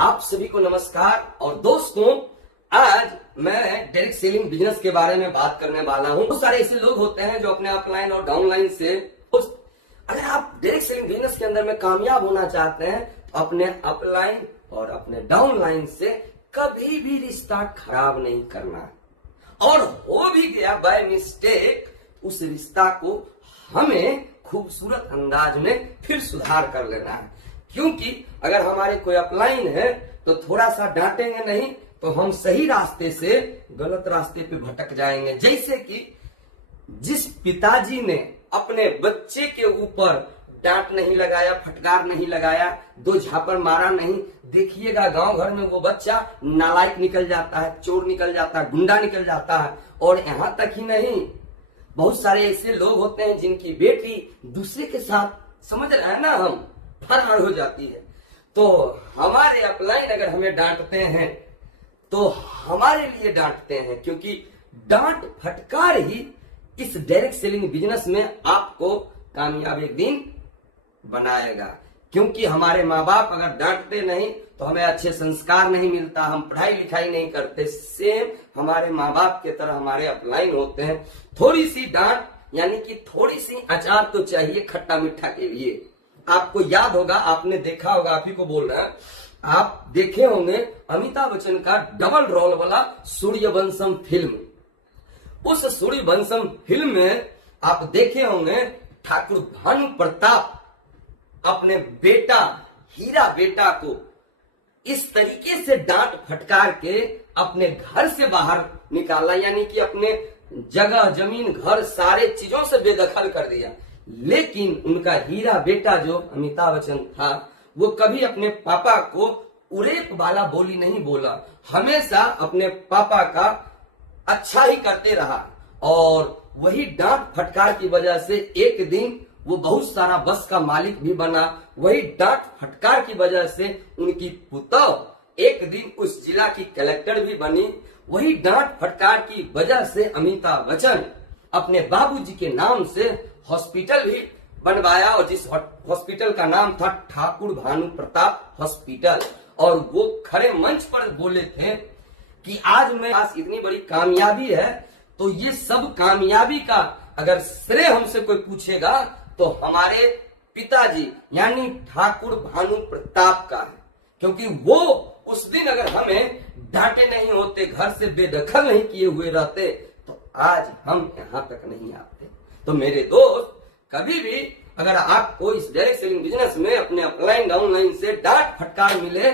आप सभी को नमस्कार। और दोस्तों, आज मैं डायरेक्ट सेलिंग बिजनेस के बारे में बात करने वाला हूं। बहुत सारे ऐसे लोग होते हैं जो अपने अपलाइन और डाउनलाइन से, अगर आप डायरेक्ट सेलिंग बिजनेस के अंदर में कामयाब होना चाहते हैं तो अपने अपलाइन और अपने डाउनलाइन से कभी भी रिश्ता खराब नहीं करना, और हो भी गया बाय मिस्टेक उस रिश्ता को हमें खूबसूरत अंदाज में फिर सुधार कर लेना है। क्योंकि अगर हमारे कोई अपलाइन है तो थोड़ा सा डांटेंगे नहीं तो हम सही रास्ते से गलत रास्ते पे भटक जाएंगे। जैसे कि जिस पिताजी ने अपने बच्चे के ऊपर डांट नहीं लगाया, फटकार नहीं लगाया, दो झापड़ मारा नहीं, देखिएगा गांव घर में वो बच्चा नालायक निकल जाता है, चोर निकल जाता है, गुंडा निकल जाता है। और यहां तक ही नहीं, बहुत सारे ऐसे लोग होते हैं जिनकी बेटी दूसरे के साथ, समझ रहे हैं ना, हम फरार हो जाती है। तो हमारे अपलाइन अगर हमें डांटते हैं तो हमारे लिए डांटते हैं, क्योंकि डांट फटकार ही इस डायरेक्ट सेलिंग बिजनेस में आपको कामयाब एक दिन बनाएगा। क्योंकि हमारे माँ बाप अगर डांटते नहीं तो हमें अच्छे संस्कार नहीं मिलता, हम पढ़ाई लिखाई नहीं करते। सेम हमारे माँ बाप के तरह हमारे अपलाइन होते हैं। थोड़ी सी डांट यानी कि थोड़ी सी अचार तो चाहिए खट्टा मीठा के लिए। आपको याद होगा, आपने देखा होगा, आप ही को बोल रहे हैं, आप देखे होंगे अमिताभ बच्चन का डबल रोल वाला सूर्यवंशम फिल्म। उस सूर्यवंशम फिल्म में आप देखे होंगे ठाकुर भानु प्रताप अपने बेटा हीरा बेटा को इस तरीके से डांट फटकार के अपने घर से बाहर निकाला, यानी कि अपने जगह जमीन घर सारे चीजों से बेदखल कर दिया। लेकिन उनका हीरा बेटा जो अमिताभ बच्चन था वो कभी अपने पापा को उरेप वाला बोली नहीं बोला, हमेशा अपने पापा का अच्छा ही करते रहा। और वही डांट फटकार की वजह से एक दिन वो बहुत सारा बस का मालिक भी बना। वही डांट फटकार की वजह से उनकी पुतौह एक दिन उस जिला की कलेक्टर भी बनी। वही डांट फटकार की वजह से अमिताभ बच्चन अपने बाबूजी के नाम से हॉस्पिटल भी बनवाया, और जिस हॉस्पिटल का नाम था ठाकुर भानु प्रताप हॉस्पिटल। और वो खड़े मंच पर बोले थे कि आज मेरे पास इतनी बड़ी कामयाबी है, तो ये सब कामयाबी का अगर श्रेय हमसे कोई पूछेगा तो हमारे पिताजी यानी ठाकुर भानु प्रताप का है। क्योंकि वो उस दिन अगर हमें डांटे नहीं होते, घर से बेदखल नहीं किए हुए रहते, तो आज हम यहां तक नहीं आते। तो मेरे दोस्त, कभी भी अगर आपको इस डायरेक्ट सेलिंग बिजनेस में अपने अपलाइन डाउनलाइन से डांट फटकार मिले